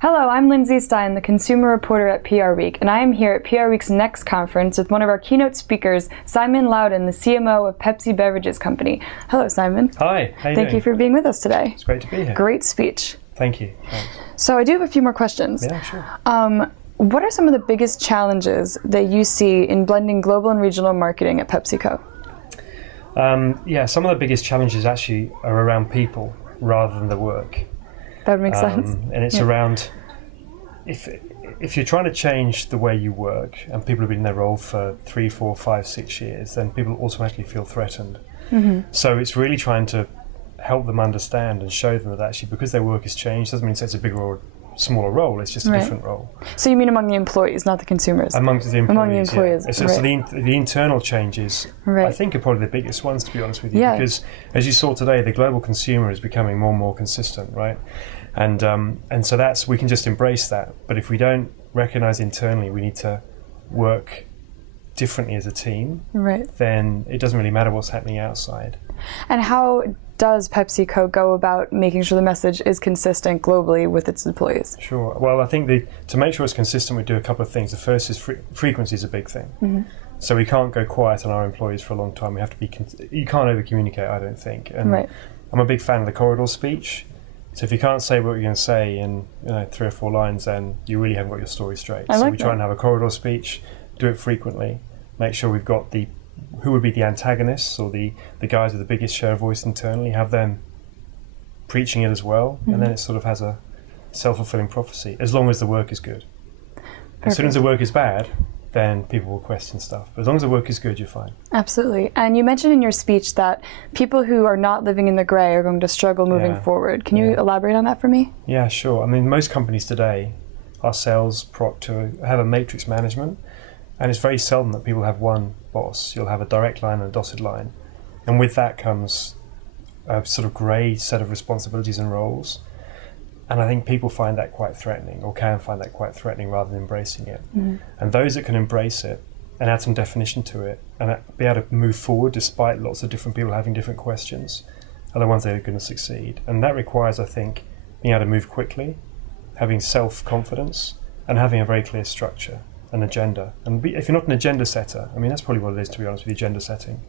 Hello, I'm Lindsay Stein, the consumer reporter at PR Week, and I am here at PR Week's next conference with one of our keynote speakers, Simon Lowden, the CMO of Pepsi Beverages Company. Hello, Simon. Hi, how you doing? Thank you for being with us today. It's great to be here. Great speech. Thank you. Thanks. So I do have a few more questions. Yeah, sure. What are some of the biggest challenges that you see in blending global and regional marketing at PepsiCo? Yeah, some of the biggest challenges actually are around people rather than the work. That would make sense. And it's around, if you're trying to change the way you work and people have been in their role for 3, 4, 5, 6 years, then people automatically feel threatened. So it's really trying to help them understand and show them that actually because their work has changed doesn't mean it's a bigger or smaller role, it's just a different role. So you mean among the employees, not the consumers? Amongst the employees, among the employees, yeah. So the internal changes, I think, are probably the biggest ones, to be honest with you, because as you saw today, the global consumer is becoming more and more consistent, right? And so we can just embrace that. But if we don't recognize internally we need to work differently as a team, then it doesn't really matter what's happening outside. And how does PepsiCo go about making sure the message is consistent globally with its employees? Sure. Well, I think to make sure it's consistent, we do a couple of things. The first is frequency is a big thing. So we can't go quiet on our employees for a long time. We have to be. You can't over-communicate, I don't think. And I'm a big fan of the corridor speech. So if you can't say what you're going to say in 3 or 4 lines, then you really haven't got your story straight. So we try and have a corridor speech, do it frequently, make sure we've got who would be the antagonists or the guys with the biggest share of voice internally, have them preaching it as well, and then it sort of has a self-fulfilling prophecy, as long as the work is good. As soon as the work is bad, then people will question stuff. But as long as the work is good, you're fine. Absolutely. And you mentioned in your speech that people who are not living in the grey are going to struggle moving forward. Can you elaborate on that for me? Yeah, sure. I mean, most companies today, ourselves, Procter, have a matrix management, and it's very seldom that people have one boss. You'll have a direct line and a dotted line. And with that comes a sort of grey set of responsibilities and roles. And I think people find that quite threatening, or can find that quite threatening rather than embracing it. And those that can embrace it and add some definition to it and be able to move forward despite lots of different people having different questions are the ones that are going to succeed. And that requires, I think, being able to move quickly, having self-confidence, and having a very clear structure, an agenda. And if you're not an agenda setter, I mean, that's probably what it is, to be honest with you, agenda setting.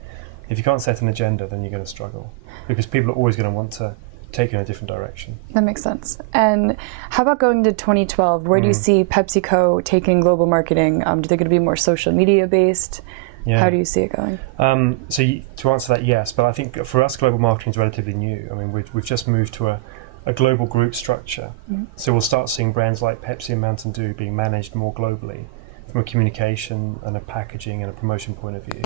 If you can't set an agenda, then you're going to struggle, because people are always going to want to take you in a different direction. That makes sense. And how about going to 2012? Where do you see PepsiCo taking global marketing? Do you think it'll be more social media based? How do you see it going? To answer that, yes. But I think for us, global marketing is relatively new. I mean, we've just moved to a global group structure. So we'll start seeing brands like Pepsi and Mountain Dew being managed more globally from a communication and a packaging and a promotion point of view.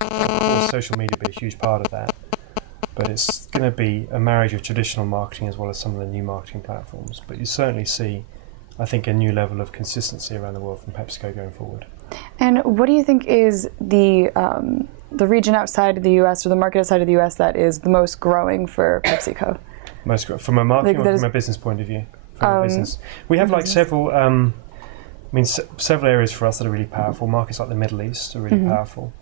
Of course, social media will be a huge part of that. But it's going to be a marriage of traditional marketing as well as some of the new marketing platforms. But you certainly see, I think, a new level of consistency around the world from PepsiCo going forward. And what do you think is the region outside of the US, or the market outside of the US, that is the most growing for PepsiCo? From a marketing or from a business point of view? From a business. We have several areas for us that are really powerful. Markets like the Middle East are really powerful.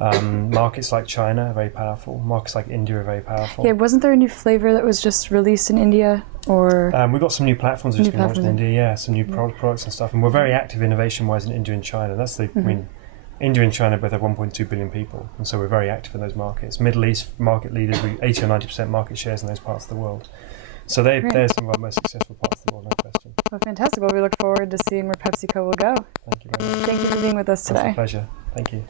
Markets like China are very powerful. Markets like India are very powerful. Yeah, wasn't there a new flavor that was just released in India? Or we've got some new platforms that have just been launched in India. Yeah, some new products and stuff. And we're very active innovation-wise in India and China. That's I mean, India and China both have 1.2 billion people, and so we're very active in those markets. Middle East market leaders, 80 or 90% market shares in those parts of the world. So they're some of our most successful parts of the world, no question. Well, fantastic. Well, we look forward to seeing where PepsiCo will go. Thank you very much. Thank you for being with us today. It's a pleasure. Thank you.